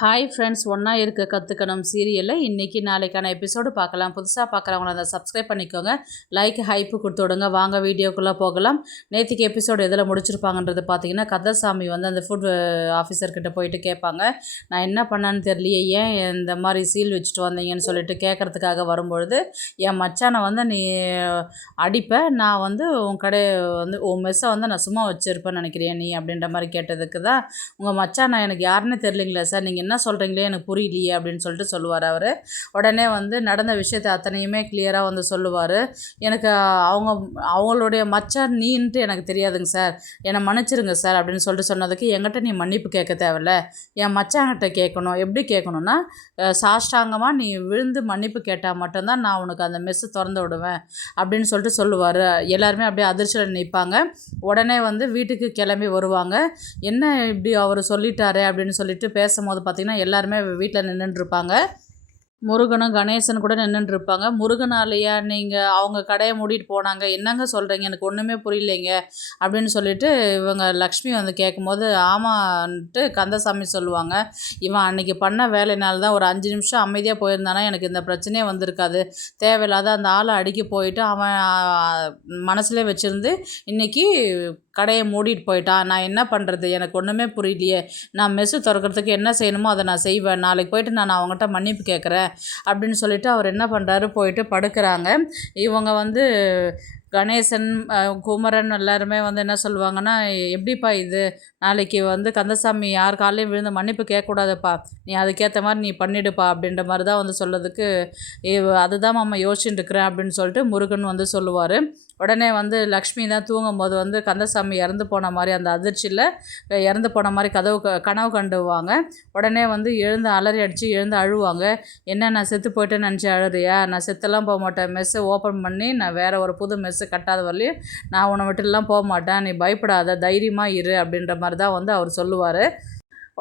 Hi friends, ஒன்றா இருக்க கற்றுக்கணும் சீரியலில் இன்றைக்கி நாளைக்கான எபிசோடு பார்க்கலாம். புதுசாக பார்க்குறவங்கள அதை சப்ஸ்கிரைப் பண்ணிக்கோங்க, லைக் ஹைப்பு கொடுத்து விடுங்க. வாங்க வீடியோக்குள்ளே போகலாம். நேற்றுக்கு எபிசோடு எதில் முடிச்சிருப்பாங்கன்றது பார்த்தீங்கன்னா, கந்தசாமி வந்து அந்த ஃபுட் ஆஃபீஸர்கிட்ட போயிட்டு கேட்பாங்க, நான் என்ன பண்ணான்னு தெரியலையே, ஏன் இந்த மாதிரி சீல் வச்சுட்டு வந்தீங்கன்னு சொல்லிட்டு கேட்குறதுக்காக வரும்பொழுது, என் மச்சானை வந்து நீ அடிப்ப, நான் வந்து உன் கடையை வந்து உன் மெஸ்ஸை வந்து நான் சும்மா வச்சுருப்பேன்னு நினைக்கிறேன் நீ அப்படின்ற மாதிரி கேட்டதுக்கு தான், உங்கள் மச்சான் எனக்கு யாருன்னு தெரியலைங்களா சார், நீங்கள் என்ன சொல்கிறீங்களே எனக்கு புரியலையே அப்படின்னு சொல்லிட்டு சொல்லுவார் அவர். உடனே வந்து நடந்த விஷயத்தை அத்தனையுமே கிளியராக வந்து சொல்லுவார். எனக்கு அவங்களுடைய மச்சான் நீன்ட்டு எனக்கு தெரியாதுங்க சார், என்னை மன்னிச்சிருங்க சார் அப்படின்னு சொல்லிட்டு சொன்னதுக்கு, என்கிட்ட நீ மன்னிப்பு கேட்க தேவையில்ல, என் மச்சான்கிட்ட கேட்கணும். எப்படி கேட்கணுன்னா, சாஷ்டாங்கமாக நீ விழுந்து மன்னிப்பு கேட்டால் மட்டும்தான் நான் உனக்கு அந்த மெஸ்ஸு திறந்து விடுவேன் அப்படின்னு சொல்லிட்டு சொல்லுவார். எல்லாருமே அப்படியே அதிர்ச்சியில் நிற்பாங்க. உடனே வந்து வீட்டுக்கு கிளம்பி வருவாங்க. என்ன இப்படி அவர் சொல்லிட்டாரு அப்படின்னு சொல்லிட்டு பேசும்போது பார்த்திங்கன்னா எல்லாருமே வீட்டில் நின்றுட்டுருப்பாங்க. முருகனும் கணேசன் கூட நின்றுட்டுருப்பாங்க. முருகனாலையா நீங்கள் அவங்க கடையை மூடிட்டு போனாங்க, என்னங்க சொல்கிறீங்க, எனக்கு ஒன்றுமே புரியலைங்க அப்படின்னு சொல்லிட்டு இவங்க லக்ஷ்மி வந்து கேட்கும்போது, ஆமான்ட்டு கந்தசாமி சொல்லுவாங்க, இவன் அன்றைக்கி பண்ண வேலைனால தான் ஒரு 5 நிமிஷம் அமைதியாக போயிருந்தானா எனக்கு இந்த பிரச்சனையே வந்திருக்காது. தேவையில்லாத அந்த ஆளை அடிக்க போயிட்டு அவன் மனசுலேயே வச்சுருந்து இன்றைக்கி கடையை மூடிட்டு போயிட்டான். நான் என்ன பண்ணுறது, எனக்கு ஒன்றுமே புரியலையே, நான் மெஸ்ஸு திறக்கிறதுக்கு என்ன செய்யணுமோ அதை நான் செய்வேன், நாளைக்கு போயிட்டு நான் அவங்ககிட்ட மன்னிப்பு கேட்குறேன் அப்படின்னு சொல்லிட்டு அவர் என்ன பண்ணுறாரு, போயிட்டு படுக்கிறாங்க. இவங்க வந்து கணேசன் குமரன் எல்லாருமே வந்து என்ன சொல்லுவாங்கன்னா, எப்படிப்பா இது, நாளைக்கு வந்து கந்தசாமி யார் காலையும் விழுந்து மன்னிப்பு கேட்கக்கூடாதுப்பா, நீ அதுக்கேற்ற மாதிரி நீ பண்ணிடுப்பா அப்படின்ற மாதிரி தான் வந்து சொல்லதுக்கு, அதுதான் மாமா யோசிச்சுட்டு இருக்கிறேன் அப்படின்னு சொல்லிட்டு முருகன் வந்து சொல்லுவார். உடனே வந்து லக்ஷ்மி தான் தூங்கும்போது வந்து கந்தசாமி இறந்து போன மாதிரி அந்த அதிர்ச்சியில் இறந்து போன மாதிரி கனவு கண்டுவாங்க. உடனே வந்து எழுந்து அலறி அடித்து எழுந்து அழுவாங்க. என்ன நான் செத்து போயிட்டேன்னு நினச்சி அழுறியா, நான் செத்துலாம் போக மாட்டேன், மெஸ்ஸை ஓப்பன் பண்ணி நான் வேறு ஒரு புது மெஸ்ஸு கட்டாத வரலையும் நான் உன்னை விட்டுலாம் போக மாட்டேன், நீ பயப்படாத, தைரியமாக இரு அப்படின்ற மாதிரி தான் வந்து அவர் சொல்லுவார்.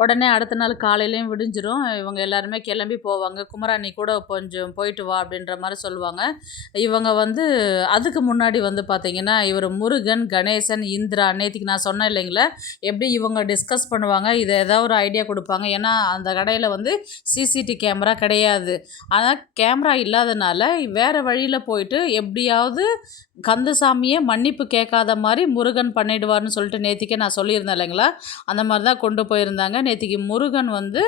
உடனே அடுத்த நாள் காலையிலையும் விடிஞ்சிரும். இவங்க எல்லாருமே கிளம்பி போவாங்க. குமராணி கூட கொஞ்சம் போயிட்டு வா அப்படின்ற மாதிரி சொல்லுவாங்க. இவங்க வந்து அதுக்கு முன்னாடி வந்து பார்த்திங்கன்னா, இவர் முருகன், கணேசன், இந்திரா, நேற்றுக்கு நான் சொன்னேன் இல்லைங்களா, எப்படி இவங்க டிஸ்கஸ் பண்ணுவாங்க, இதை ஏதாவது ஒரு ஐடியா கொடுப்பாங்க. ஏன்னா அந்த கடையில் வந்து சிசிடி கேமரா கிடையாது. ஆனால் கேமரா இல்லாதனால வேறு வழியில் போயிட்டு எப்படியாவது கந்தசாமியை மன்னிப்பு கேட்காத மாதிரி முருகன் பண்ணிடுவார்னு சொல்லிட்டு நேற்றுக்கே நான் சொல்லியிருந்தேன் இல்லைங்களா, அந்த மாதிரி தான் கொண்டு போயிருந்தாங்க. நேற்றுக்கு முருகன் வந்து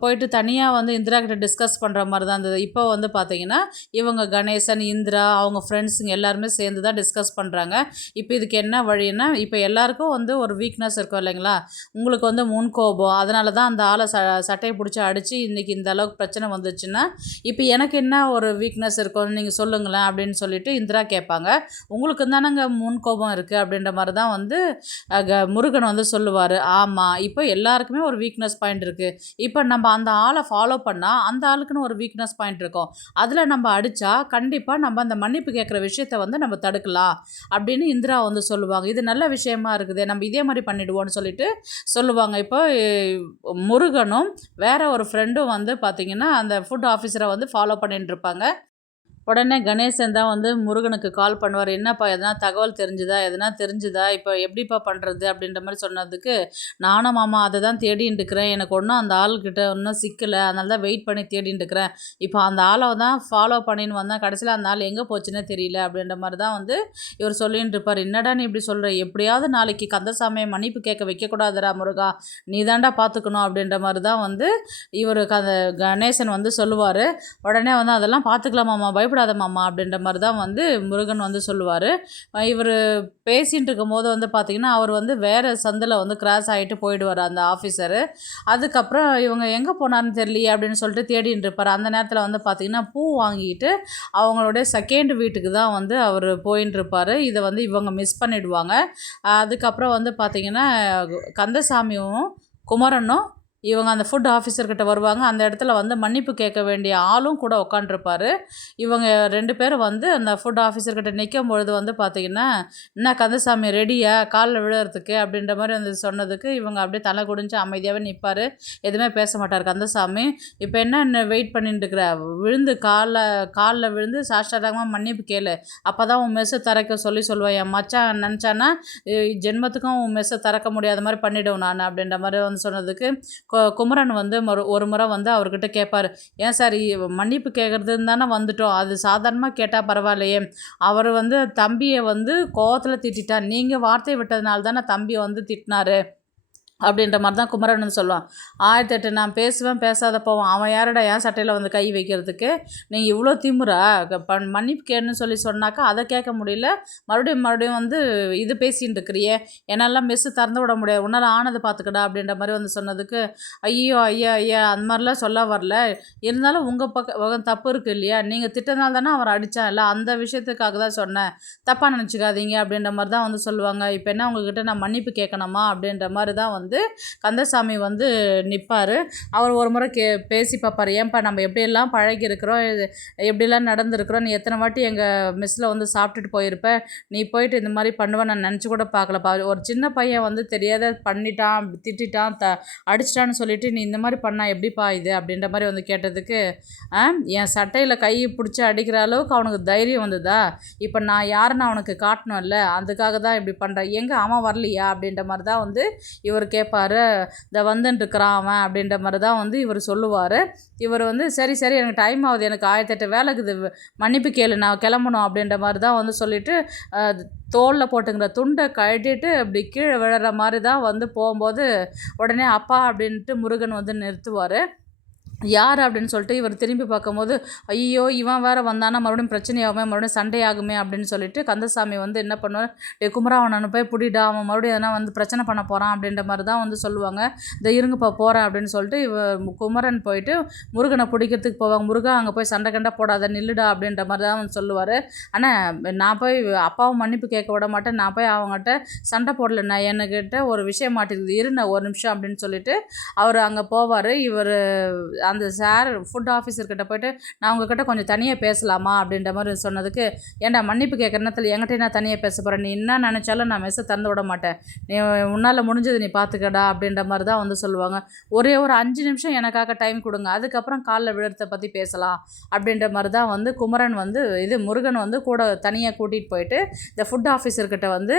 போயிட்டு தனியாக வந்து இந்திரா கிட்ட டிஸ்கஸ் பண்ணுற மாதிரி தான் இருந்தது. இப்போ வந்து பார்த்திங்கன்னா இவங்க கணேசன், இந்திரா, அவங்க ஃப்ரெண்ட்ஸுங்க எல்லாருமே சேர்ந்து தான் டிஸ்கஸ் பண்ணுறாங்க. இப்போ இதுக்கு என்ன வழின்னா, இப்போ எல்லாருக்கும் வந்து ஒரு வீக்னஸ் இருக்கும் இல்லைங்களா, உங்களுக்கு வந்து முன்கோபம், அதனால தான் அந்த ஆளை சட்டையை பிடிச்சி அடித்து இன்றைக்கி இந்த அளவுக்கு பிரச்சனை வந்துச்சுன்னா, இப்போ எனக்கு என்ன ஒரு வீக்னஸ் இருக்கும்னு நீங்கள் சொல்லுங்களேன் அப்படின்னு சொல்லிட்டு இந்திரா கேட்பாங்க. உங்களுக்கு தானங்க முன்கோபம் இருக்குது அப்படின்ற மாதிரி தான் வந்து முருகன் வந்து சொல்லுவார். ஆமாம், இப்போ எல்லாருக்குமே ஒரு வீக்னஸ் பாயிண்ட் இருக்குது. இப்போ நம்ம அந்த ஆளை ஃபாலோ பண்ணால் அந்த ஆளுக்குன்னு ஒரு வீக்னஸ் பாயிண்ட் இருக்கும், அதில் நம்ம அடித்தா கண்டிப்பாக நம்ம அந்த மன்னிப்பு கேட்குற விஷயத்தை வந்து நம்ம தடுக்கலாம் அப்படின்னு இந்திரா வந்து சொல்லுவாங்க. இது நல்ல விஷயமா இருக்குது, நம்ம இதே மாதிரி பண்ணிவிடுவோம்னு சொல்லிட்டு சொல்லுவாங்க. இப்போ முருகனும் வேற ஒரு ஃப்ரெண்டும் வந்து பார்த்திங்கன்னா அந்த ஃபுட் ஆஃபீஸரை வந்து ஃபாலோ பண்ணிட்டு இருப்பாங்க. உடனே கணேசன் தான் வந்து முருகனுக்கு கால் பண்ணுவார். என்னப்பா எதனா தகவல் எதனா தெரிஞ்சுதா, இப்போ எப்படிப்பா பண்ணுறது அப்படின்ற மாதிரி சொன்னதுக்கு, நானும் மாமா அதை தான் தேடின்னு இருக்கிறேன், எனக்கு ஒன்றும் அந்த ஆள்கிட்ட ஒன்றும் சிக்கலை, அதனால தான் வெயிட் பண்ணி தேடின்னு இருக்கிறேன். இப்போ அந்த ஆளை தான் ஃபாலோ பண்ணின்னு வந்தால் கடைசியில் அந்த ஆள் எங்கே போச்சுன்னே தெரியல அப்படின்ற மாதிரி தான் வந்து இவர் சொல்லின்னு இருப்பார். என்னடா நீ இப்படி சொல்கிற, எப்படியாவது நாளைக்கு கந்தசாமியை மன்னிப்பு கேட்க வைக்கக்கூடாதுடா முருகா, நீ தாண்டா பார்த்துக்கணும் அப்படின்ற மாதிரி தான் வந்து இவர் கணேசன் வந்து சொல்லுவார். உடனே வந்து அதெல்லாம் பார்த்துக்கலாமாம்மா, பயப்படாத மாமா அப்படின்ற மாதிரி தான் வந்து முருகன் வந்து சொல்லுவார். இவர் பேசிகிட்டு இருக்கும்போது வந்து பார்த்திங்கன்னா அவர் வந்து வேறு சந்தில் வந்து கிராஸ் ஆகிட்டு போயிடுவார் அந்த ஆஃபீஸரு. அதுக்கப்புறம் இவங்க எங்கே போனார்னு தெரியலையே அப்படின்னு சொல்லிட்டு தேடின்னு இருப்பார். அந்த நேரத்தில் வந்து பார்த்திங்கன்னா பூ வாங்கிட்டு அவங்களுடைய செகண்ட் வீட்டுக்கு தான் வந்து அவர் போயின்னு இருப்பார். இதை வந்து இவங்க மிஸ் பண்ணிவிடுவாங்க. அதுக்கப்புறம் வந்து பார்த்திங்கன்னா கந்தசாமியும் குமரனும் இவங்க அந்த ஃபுட் ஆஃபீஸர்கிட்ட வருவாங்க. அந்த இடத்துல வந்து மன்னிப்பு கேட்க வேண்டிய ஆளும் கூட உட்காண்ட்ருப்பார். இவங்க 2 பேரும் வந்து அந்த ஃபுட் ஆஃபீஸர்கிட்ட நிற்கும் பொழுது வந்து பார்த்திங்கன்னா, என்ன கந்தசாமி ரெடியா காலில் விழுறதுக்கு அப்படின்ற மாதிரி வந்து சொன்னதுக்கு, இவங்க அப்படியே தலை குடிஞ்சு அமைதியாகவே நிற்பார், எதுவுமே பேச மாட்டார் கந்தசாமி. இப்போ என்ன வெயிட் பண்ணிட்டு இருக்கிற, விழுந்து காலில் விழுந்து சாஷ்டாங்கமாக மன்னிப்பு கேளு, அப்போ தான் உன் மெஸ்ஸை திறக்க சொல்லுவேன். என் மச்சான் நினச்சானா ஜென்மத்துக்கும் உன் மெஸ்ஸை திறக்க முடியாத மாதிரி பண்ணிவிடுவேன் நான் அப்படின்ற மாதிரி வந்து சொன்னதுக்கு, குமரன் வந்து ஒரு முறை வந்து அவர்கிட்ட கேட்பார், ஏன் சார் மன்னிப்பு கேட்குறதுன்னு தானே வந்துட்டோம், அது சாதாரணமாக கேட்டால் பரவாயில்லையே, அவர் வந்து தம்பியை வந்து கோவத்தில் திட்டார், நீங்கள் வார்த்தை விட்டதுனால தானே தம்பியை வந்து திட்டினாரு அப்படின்ற மாதிரி தான் குமரன் வந்து சொல்லுவான். 1008 நான் பேசுவேன் பேசாத போவான், அவன் யாரடா என் சட்டையில் வந்து கை வைக்கிறதுக்கு, நீங்கள் இவ்வளோ திமுறா, மன்னிப்பு கேளுன்னு சொல்லி சொன்னாக்கா அதை கேட்க முடியல, மறுபடியும் வந்து இது பேசின்னு இருக்கிறியே, என்னால் மெஸ்ஸு திறந்து விட முடியாது, உன்னால் ஆனது பார்த்துக்கடா அப்படின்ற மாதிரி வந்து சொன்னதுக்கு, ஐயோ ஐயா ஐயா அந்த மாதிரிலாம் சொல்ல வரல, இருந்தாலும் உங்கள் பக்கம் தப்பு இருக்குது இல்லையா, நீங்கள் திட்டனால தானே அவர் அடித்தான் இல்லை, அந்த விஷயத்துக்காக தான் சொன்னேன், தப்பாக நினச்சிக்காதீங்க அப்படின்ற மாதிரி தான் வந்து சொல்லுவாங்க. இப்போ என்ன உங்ககிட்ட நான் மன்னிப்பு கேட்கணுமா அப்படின்ற மாதிரி தான் வந்து கந்தசாமி வந்து நிற்பார். அவர் ஒரு முறை பேசி பார்ப்பார், ஏன்பா நம்ம எப்படியெல்லாம் பழகிருக்கிறோம், எப்படிலாம் நடந்துருக்குறோம், நீ எத்தனை வாட்டி எங்கள் மெஸ்ஸில் வந்து சாப்பிட்டுட்டு போயிருப்ப, நீ போயிட்டு இந்த மாதிரி பண்ணுவேன் நான் நினச்சி கூட பார்க்கலப்பா, ஒரு சின்ன பையன் வந்து தெரியாத பண்ணிட்டான் திட்டான் அடிச்சிட்டான்னு சொல்லிட்டு நீ இந்த மாதிரி பண்ணால் எப்படிப்பா இது அப்படின்ற மாதிரி வந்து கேட்டதுக்கு, என் சட்டையில் கை பிடிச்சி அடிக்கிற அளவுக்கு அவனுக்கு தைரியம் வந்ததா, இப்போ நான் யாருன்னு அவனுக்கு காட்டணும்ல, அதுக்காக தான் இப்படி பண்ணுறேன், எங்கே அவன் வரலையா அப்படின்ற மாதிரி தான் வந்து இவர் கேட்பார். இந்த வந்துட்டுருக்கிறான் அவன் அப்படின்ற மாதிரி தான் வந்து இவர் சொல்லுவார். இவர் வந்து சரி சரி எனக்கு டைம் ஆகுது, எனக்கு 1008 வேலைக்குது, மன்னிப்பு கேளு நான் கிளம்பணும் அப்படின்ற மாதிரி தான் வந்து சொல்லிவிட்டு தோளில் போட்டுங்கிற துண்டை கழட்டிட்டு அப்படி கீழே விழுற மாதிரி தான் வந்து போகும்போது உடனே அப்பா அப்படின்ட்டு முருகன் வந்து நிறுத்துவார். யார் அப்படின்னு சொல்லிட்டு இவர் திரும்பி பார்க்கும்போது, ஐயோ இவன் வேறு வந்தானா மறுபடியும் பிரச்சனையாகுமே, மறுபடியும் சண்டையாகுமே அப்படின்னு சொல்லிட்டு கந்தசாமி வந்து என்ன பண்ணுவார், குமரா அவனை போய் பிடிடா, அவன் மறுபடியும் எதனா வந்து பிரச்சனை பண்ண போகிறான் அப்படின்ற மாதிரி தான் வந்து சொல்லுவாங்க. இந்த இருங்கப்பா போகிறேன் அப்படின்னு சொல்லிட்டு குமரன் போயிட்டு முருகனை பிடிக்கிறதுக்கு போவாங்க. முருகா அங்கே போய் சண்டை கண்டா போடாத நில்லுடா அப்படின்ற மாதிரி தான் வந்து சொல்லுவார். ஆனால் நான் போய் அப்பாவும் மன்னிப்பு கேட்க விட மாட்டேன், நான் போய் அவங்ககிட்ட சண்டை போடலை, நான் என்கிட்ட ஒரு விஷயம் மாட்டிருக்குது, இருந்த ஒரு நிமிஷம் அப்படின்னு சொல்லிட்டு அவர் அங்கே போவார். இவர் அந்த சார் ஃபுட் ஆஃபீஸர்கிட்ட போய்ட்டு நான் உங்ககிட்ட கொஞ்சம் தனியாக பேசலாமா அப்படின்ற மாதிரி சொன்னதுக்கு, ஏன்டா மன்னிப்பு கேட்குற நேரத்தில் என்கிட்ட நான் தனியாக பேச போகிறேன், நீ என்ன நினச்சாலும் நான் மெஸ்ஸை திறந்து விட மாட்டேன், நீ உன்னால் முடிஞ்சது நீ பார்த்துக்கடா அப்படின்ற மாதிரி தான் வந்து சொல்லுவாங்க. ஒரே ஒரு 5 நிமிஷம் எனக்காக டைம் கொடுங்க, அதுக்கப்புறம் காலில் விழுறதை பற்றி பேசலாம் அப்படின்ற மாதிரி தான் வந்து குமரன் வந்து முருகன் வந்து கூட தனியாக கூட்டிகிட்டு போயிட்டு இந்த ஃபுட் ஆஃபீஸர்கிட்ட வந்து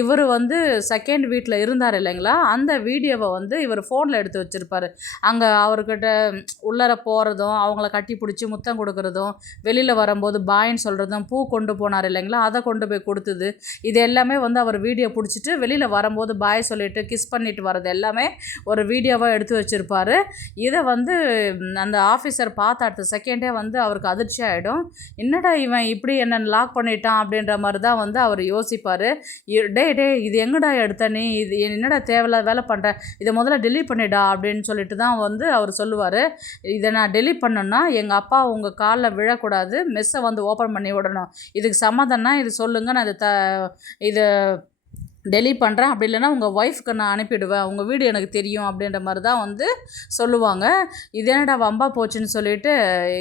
இவர் வந்து செகண்ட் வீட்டில் இருந்தார் இல்லைங்களா, அந்த வீடியோவை வந்து இவர் ஃபோனில் எடுத்து வச்சுருப்பார். அங்கே அவர்கிட்ட உள்ளர போகிறதும், அவங்கள கட்டி பிடிச்சி முத்தம் கொடுக்குறதும், வெளியில் வரும்போது பாயின்னு சொல்கிறதும், பூ கொண்டு போனார் இல்லைங்களா, அதை கொண்டு போய் கொடுத்தது, இது எல்லாமே வந்து அவர் வீடியோ பிடிச்சிட்டு வெளியில் வரும்போது பாய் சொல்லிவிட்டு கிஸ் பண்ணிட்டு வர்றது எல்லாமே ஒரு வீடியோவாக எடுத்து வச்சுருப்பார். இதை வந்து அந்த ஆஃபீஸர் பார்த்த அடுத்த செகண்டே வந்து அவருக்கு அதிர்ச்சி ஆகிடும். என்னடா இவன் இப்படி என்ன லாக் பண்ணிட்டான் அப்படின்ற மாதிரி தான் வந்து அவர் யோசிப்பார். டே இது எங்கடா எடுத்த நீ, இது என்னடா தேவையில்லாத வேலை பண்ணுற, இதை முதல்ல டெலீட் பண்ணிடா அப்படின்னு சொல்லிட்டு தான் வந்து அவர் சொல்லுவார். இதை நான் டெலீட் பண்ணணுன்னா எங்கள் அப்பா உங்கள் காலில் விழக்கூடாது, மெஸ்ஸை வந்து ஓப்பன் பண்ணி விடணும், இதுக்கு சம்மதம்னா இது சொல்லுங்கள், நான் இதை டெலீட் பண்ணுறேன், அப்படி இல்லைனா உங்கள் ஒய்ஃப்க்கு நான் அனுப்பிவிடுவேன், உங்கள் வீடு எனக்கு தெரியும் அப்படின்ற மாதிரி தான் வந்து சொல்லுவாங்க. இது என்னடா வம்பா போச்சுன்னு சொல்லிட்டு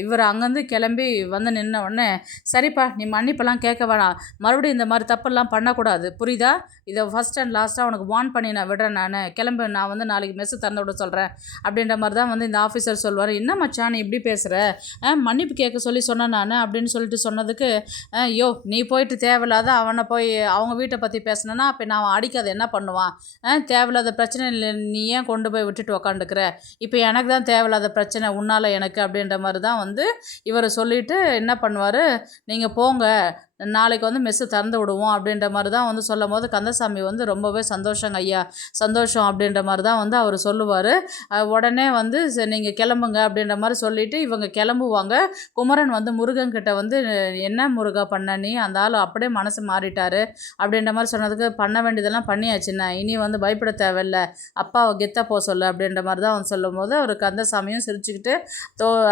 இவர் அங்கேருந்து கிளம்பி வந்து நின்ன உடனே, சரிப்பா நீ மன்னிப்பெல்லாம் கேட்க வேணாம், மறுபடியும் இந்த மாதிரி தப்பெல்லாம் பண்ணக்கூடாது புரியுதா, இதை ஃபஸ்ட் அண்ட் லாஸ்ட்டாக உனக்கு வார்ன் பண்ணி நான் விடுறேன், நான் கிளம்பு, நான் வந்து நாளைக்கு மெஸ்ஸு திறந்து விட சொல்கிறேன் அப்படின்ற மாதிரி தான் வந்து இந்த ஆஃபீஸர் சொல்லுவார். என்ன மச்சான் நீ இப்படி பேசுகிற, மன்னிப்பு கேட்க சொன்னேன் நான் அப்படின்னு சொல்லிட்டு சொன்னதுக்கு, ஐயோ நீ போயிட்டு தேவையில்லாத அவனை போய் அவங்க வீட்டை பற்றி பேசினேன்னா அப்போ நான் அடிக்காத என்ன பண்ணுவான், தேவையில்லாத பிரச்சனை இல்லை, நீ ஏன் கொண்டு போய் விட்டுட்டு உக்காந்துக்கிற, இப்போ எனக்கு தான் தேவையில்லாத பிரச்சனை உன்னால் எனக்கு அப்படின்ற மாதிரி தான் வந்து இவர் சொல்லிவிட்டு என்ன பண்ணுவார், நீங்கள் போங்க நாளைக்கு வந்து மெஸ்ஸு திறந்து விடுவோம் அப்படின்ற மாதிரி தான் வந்து சொல்லும் போது கந்தசாமி வந்து ரொம்பவே சந்தோஷங்க ஐயா சந்தோஷம் அப்படின்ற மாதிரி தான் வந்து அவர் சொல்லுவார். உடனே வந்து நீங்கள் கிளம்புங்க அப்படின்ற மாதிரி சொல்லிவிட்டு இவங்க கிளம்புவாங்க. குமரன் வந்து முருகன்கிட்ட வந்து என்ன முருகா பண்ண நீ, அந்த ஆள் அப்படியே மனசு மாறிட்டார் அப்படின்ற மாதிரி சொன்னதுக்கு, பண்ண வேண்டியதெல்லாம் பண்ணியாச்சுண்ணா, இனி வந்து பயப்பட தேவையில்லை, அப்பாவை கெத்த போக சொல்லு அப்படின்ற மாதிரி தான் வந்து சொல்லும் போது அவர் கந்தசாமியும் சிரிச்சுக்கிட்டு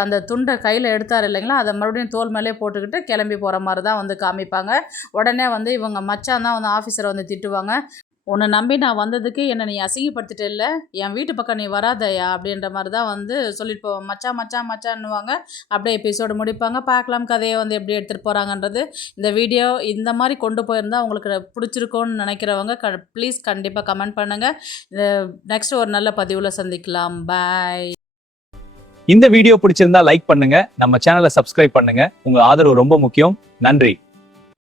அந்த துண்டை கையில் எடுத்தார் இல்லைங்களா, அதை மறுபடியும் தோல் மேலே போட்டுக்கிட்டு கிளம்பி போகிற மாதிரி தான் வந்து காமிப்பாங்க. உடனே வந்து இவங்க மச்சான் தான் வந்து ஆஃபீஸரை வந்து திட்டுவாங்க, உன்னை நம்பி நான் வந்ததுக்கு என்னை நீ அசிங்கப்படுத்திட்டு இல்லை, என் வீட்டு பக்கம் நீ வராதயா அப்படின்ற மாதிரி தான் வந்து சொல்லிட்டு போவாங்க. மச்சான் மச்சான் மச்சான்னுவாங்க. அப்படியே எபிசோடு முடிப்பாங்க. பார்க்கலாம் கதையை வந்து எப்படி எடுத்துகிட்டு போகிறாங்கன்றது. இந்த வீடியோ இந்த மாதிரி கொண்டு போயிருந்தால் உங்களுக்கு பிடிச்சிருக்கோன்னு நினைக்கிறவங்க ப்ளீஸ் கண்டிப்பாக கமெண்ட் பண்ணுங்கள். நெக்ஸ்ட் ஒரு நல்ல பதிவில் சந்திக்கலாம். பாய். இந்த வீடியோ பிடிச்சிருந்தா லைக் பண்ணுங்க, நம்ம சேனலை சப்ஸ்கிரைப் பண்ணுங்க, உங்க ஆதரவு ரொம்ப முக்கியம். நன்றி.